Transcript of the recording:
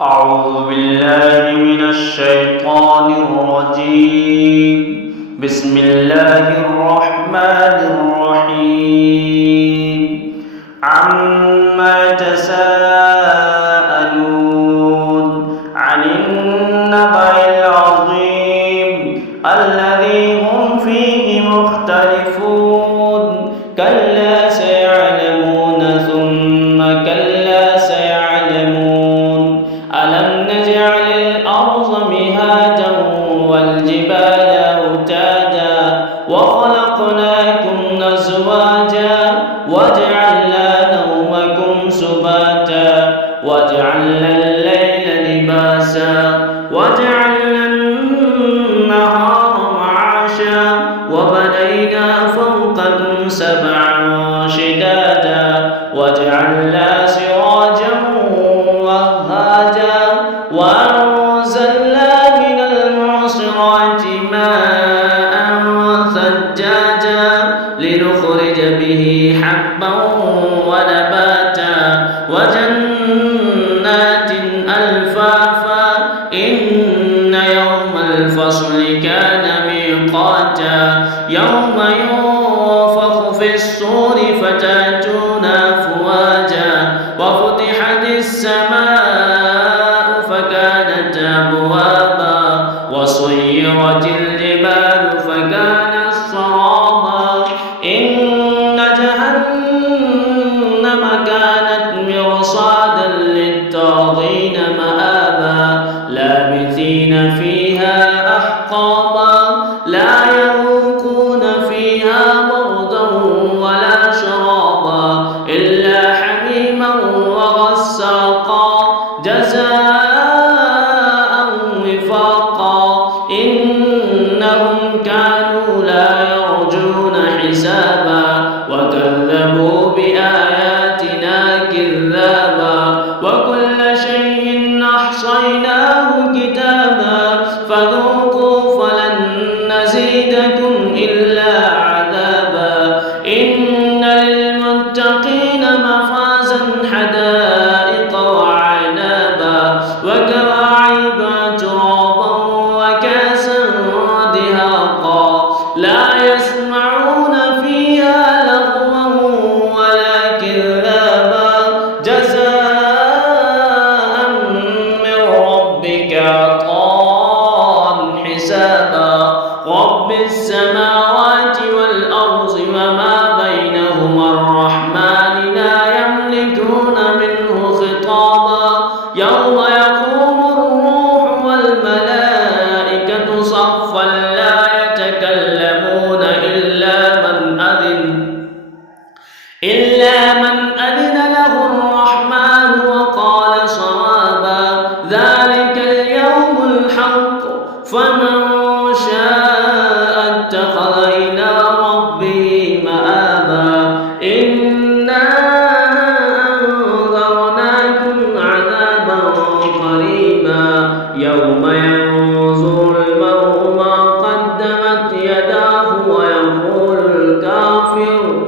أعوذ بالله من الشيطان الرجيم. بسم الله الرحمن الرحيم. عما يتساءلون عن النبأ العظيم الذي هم فيه مختلفون. كلا سيعلمون ثم كلا سيعلمون. ألم نجعل الأرض مهادا والجبال أوتادا وخلقناكم أزواجا وجعلنا نومكم سباتا وجعلنا الليل لباسا وجعلنا النهار معاشا وبنينا فوقكم سبعا شدادا وجعلنا سراجا وهاجا وأنزلنا من المعصرات ماء ثجاجا لنخرج به حبا ونباتا وجنات ألفافا إن يوم الفصل كان ميقاتا يوم ينفخ في الصور فتأتون أفواجا وفتحت السماء فكانت أبوابا وسيرت الجبال فكانت سرابا إن جهنم كانت مرصادا للطاغين مآبا لابثين فيها أحقابا لا يذوقون فيها بردا ولا شرابا إلا حميما وغساقا جزاء وفاقا إنهم كانوا لا يرجون حسابا وكذبوا بآياتنا كذابا وكل شيء أحصيناه كتابا فذوقوا فلن نزيدكم إلا عذابا إن للمتقين مفازا حدائق وعنابا وكواعب ترابا وكاسا دهاقا لا يسمعون فيها لغوا ولا كذابا جزاء من ربك عطاء حسابا رب السماوات والأرض وما بينهما الرحمن لا يملكون منه خطابا يوم يقوم الروح والملائكة صفا لا يتكلمون إلا من أذن له الرحمن وقال صوابا ذلك اليوم الحق فمن شاء اتخذ إلى ربه مآبا إنا أنذرناكم عذابا قريبا يوم ينظر المرء ما قدمت يداه ويقول الكافر